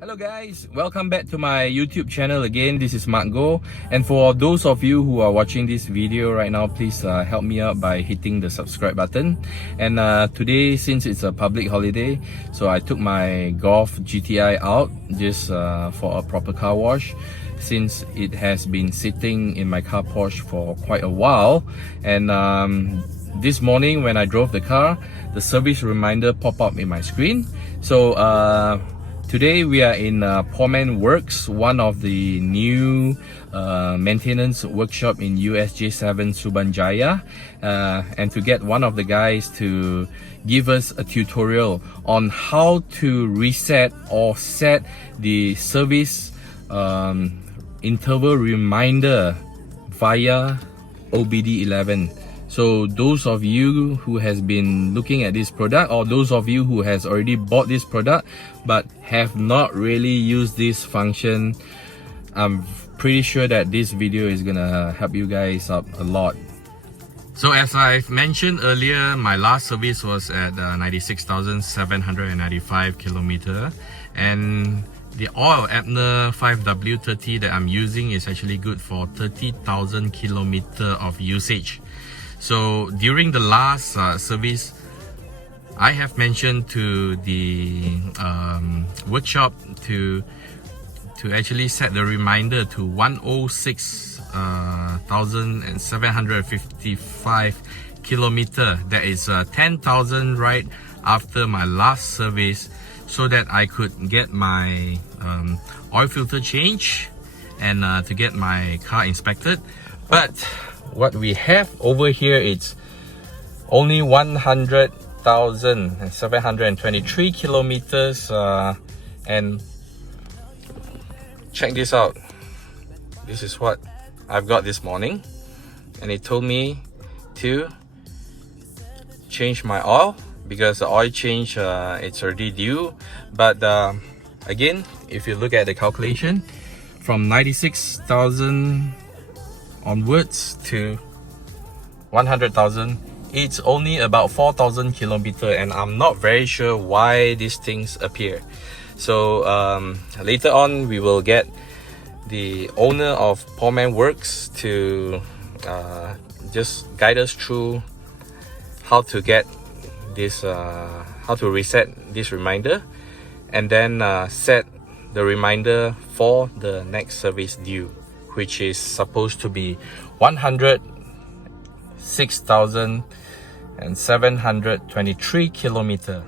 Hello guys, welcome back to my YouTube channel again. This is Mark Go, and for those of you who are watching this video right now, please help me out by hitting the subscribe button. And today, since it's a public holiday, so I took my Golf GTi out just for a proper car wash, since it has been sitting in my car Porsche for quite a while. And this morning when I drove the car, the service reminder popped up in my screen. So today we are in Poorman Works, one of the new maintenance workshop in USJ7 Subanjaya, and to get one of the guys to give us a tutorial on how to reset or set the service interval reminder via OBD11. So those of you who has been looking at this product, or those of you who has already bought this product but have not really used this function, I'm pretty sure that this video is gonna help you guys out a lot. So as I've mentioned earlier, my last service was at 96,795 kilometer, and the oil Abner 5W30 that I'm using is actually good for 30,000 kilometer of usage. So during the last service, I have mentioned to the workshop to actually set the reminder to 106,755 kilometer. That is 10,000 right after my last service, so that I could get my oil filter change and to get my car inspected. But what we have over here, it's only 100,723 kilometers, and check this out. This is what I've got this morning, and it told me to change my oil because the oil change it's already due. But again, if you look at the calculation, from 96,000 onwards to 100,000, it's only about 4,000 kilometer, and I'm not very sure why these things appear. So later on we will get the owner of Poorman Works to just guide us through how to get this how to reset this reminder, and then set the reminder for the next service due, which is supposed to be 106,723 kilometer.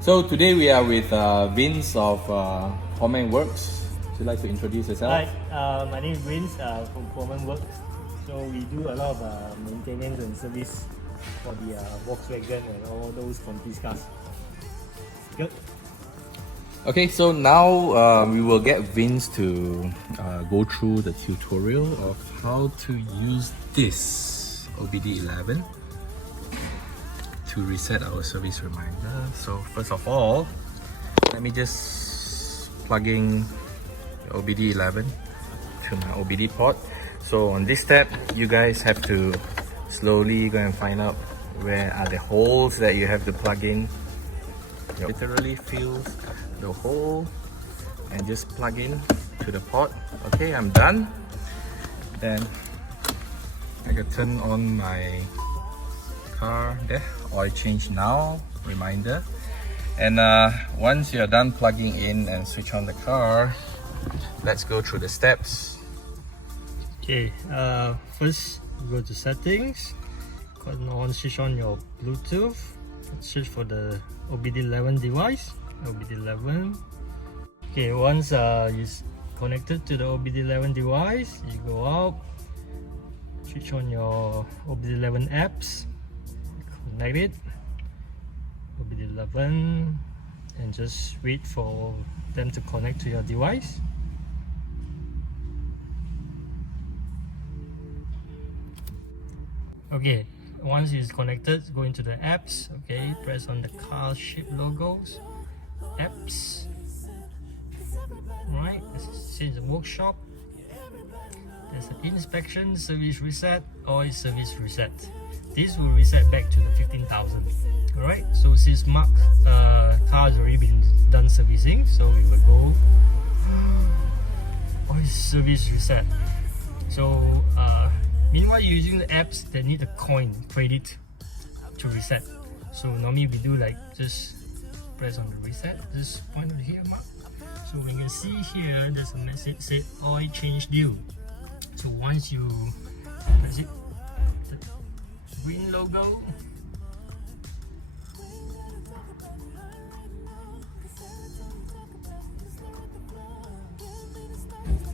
So today we are with Vince of Poorman Works. Would you like to introduce yourself? Hi, my name is Vince from Poorman Works. So we do a lot of maintenance and service for the Volkswagen and all those complete cars. Good. Okay, so now we will get Vince to go through the tutorial of how to use this OBD11 to reset our service reminder. So first of all, let me just plug in the OBD11 to my OBD port. So on this step, you guys have to slowly go and find out where are the holes that you have to plug in. You literally fill the hole and just plug in to the port. Okay, I'm done. Then I can turn on my car there, oil change now reminder. And once you're done plugging in and switch on the car, let's go through the steps. Okay, first go to settings, switch on your Bluetooth, search for the OBD11 device, OBD11. Okay, once you're connected to the OBD11 device, you go out, switch on your OBD11 apps, connect it, OBD11, and just wait for them to connect to your device. Okay, once it's connected, go into the apps. Okay, press on the car shape logos, apps. Right, this is the workshop. there's an inspection, service reset, oil service reset. This will reset back to the 15,000. Alright, so since Mark's car has already been done servicing, so we will go oil service reset. So meanwhile, you're using the apps that need a coin credit to reset. So normally we do like just press on the reset, just point over here, Mark. So we can see here there's a message say oil change due. So once you press it, the green logo,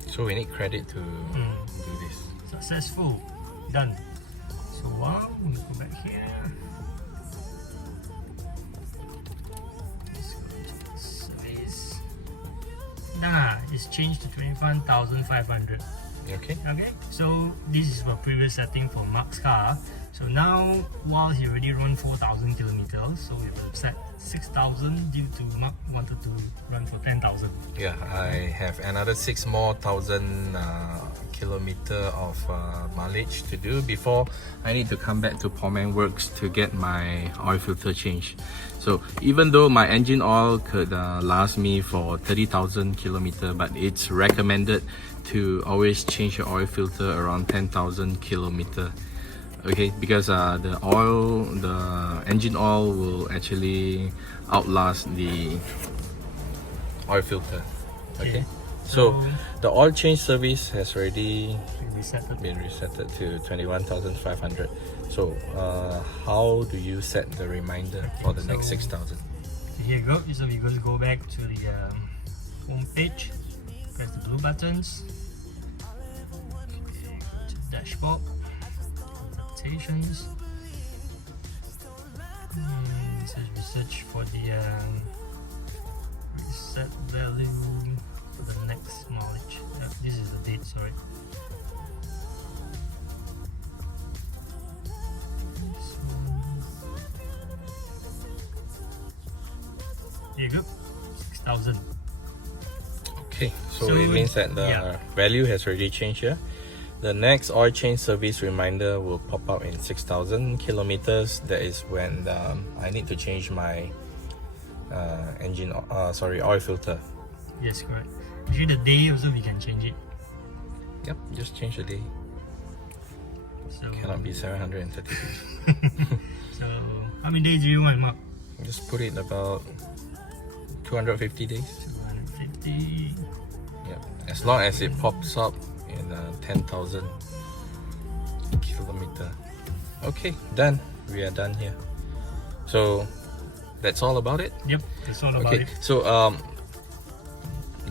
So we need credit to do this. successful, done. So we go back here. Let's go to the service. It's changed to 21,500. Okay. Okay, so this is our previous setting for Mark's car. So now, while he already run 4,000 kilometers, so we will set 6,000 due to Mark wanted to run for 10,000. Yeah, I have another 6,000 kilometer of mileage to do before I need to come back to Pomen Works to get my oil filter changed. So even though my engine oil could last me for 30,000 kilometer, but it's recommended to always change your oil filter around 10,000 kilometer. Okay, because the engine oil will actually outlast the oil filter. Okay, so the oil change service has already been resetted to 21,500. So how do you set the reminder for the next 6,000? Here you go. So we're going to go back to the home page, press the blue buttons, go to dashboard, notifications, so we search for the reset value for the next mileage. This is the date, sorry. Here you go, 6,000. Okay, so it means that the value has already changed here. The next oil change service reminder will pop up in 6,000 kilometers. That is when I need to change my oil filter. Yes, correct. Actually, the day also we can change it. Yep, just change the day. So Cannot be 732. so how many days do you want, Mark? Just put it about 250 days. 250. Yep, as long as it pops up in 10,000 kilometer. Okay, done. We are done here. So that's all about it. Yep, that's all about it. So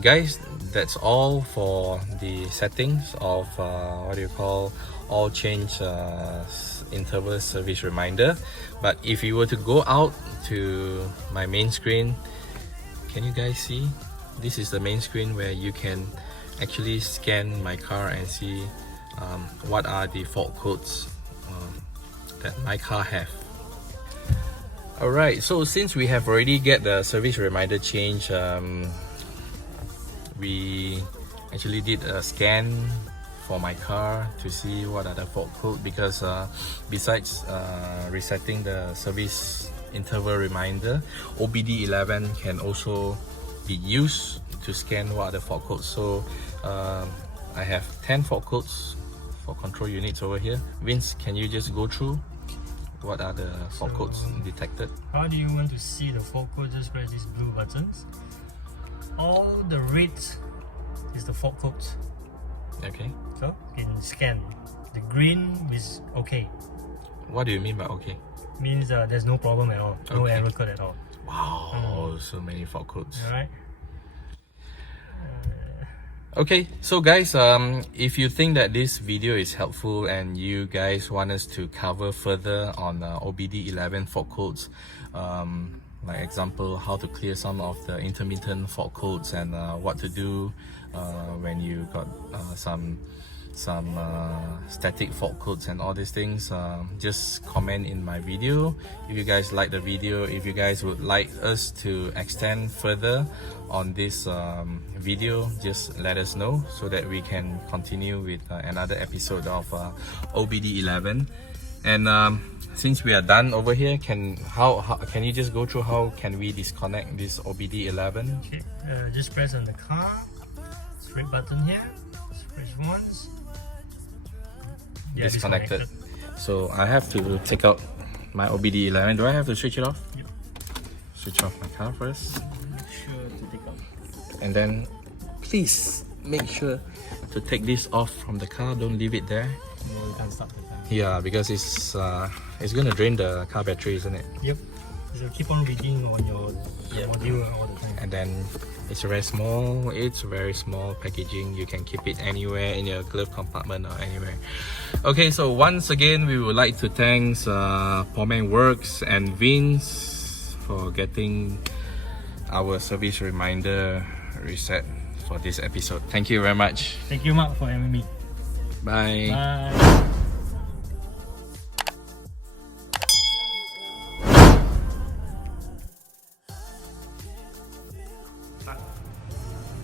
guys, that's all for the settings of what do you call oil change interval service reminder. But if you were to go out to my main screen, can you guys see? This is the main screen where you can actually scan my car and see what are the fault codes that my car have. Alright, so since we have already get the service reminder change, we actually did a scan for my car to see what are the fault codes, because besides resetting the service interval reminder, OBD11 can also be used to scan what are the fault codes. So I have 10 fault codes for control units over here. Vince, can you just go through what are the fault codes detected? How do you want to see the fault code? Just press these blue buttons. All the red is the fault codes. Okay. So you can scan. The green is okay. What do you mean by okay? Means there's no problem at all. No error code at all. Wow, so many fault codes. Alright. Okay, so guys, if you think that this video is helpful and you guys want us to cover further on OBD11 fault codes, like example, how to clear some of the intermittent fault codes and what to do when you got some some static fault codes and all these things, just comment in my video if you guys like the video. If you guys would like us to extend further on this video, just let us know so that we can continue with another episode of OBD11. And since we are done over here, can you just go through how can we disconnect this OBD11? Okay, just press on the car, red button here, press once. Yeah, Disconnected. So I have to take out my OBD11. Do I have to switch it off? Yep. Switch off my car first. Make sure to take out. And then please make sure to take this off from the car. Don't leave it there. No, you can't start the car. Yeah, because it's gonna drain the car battery, isn't it? Yep. So keep on reading on your module all the time. And then it's very small. It's very small packaging. You can keep it anywhere in your glove compartment or anywhere. Okay, so once again, we would like to thank Pomen Works and Vince for getting our service reminder reset for this episode. Thank you very much. Thank you, Mark, for having me. Bye. Bye.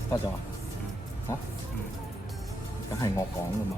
得咗？嚇？梗係我講㗎嘛。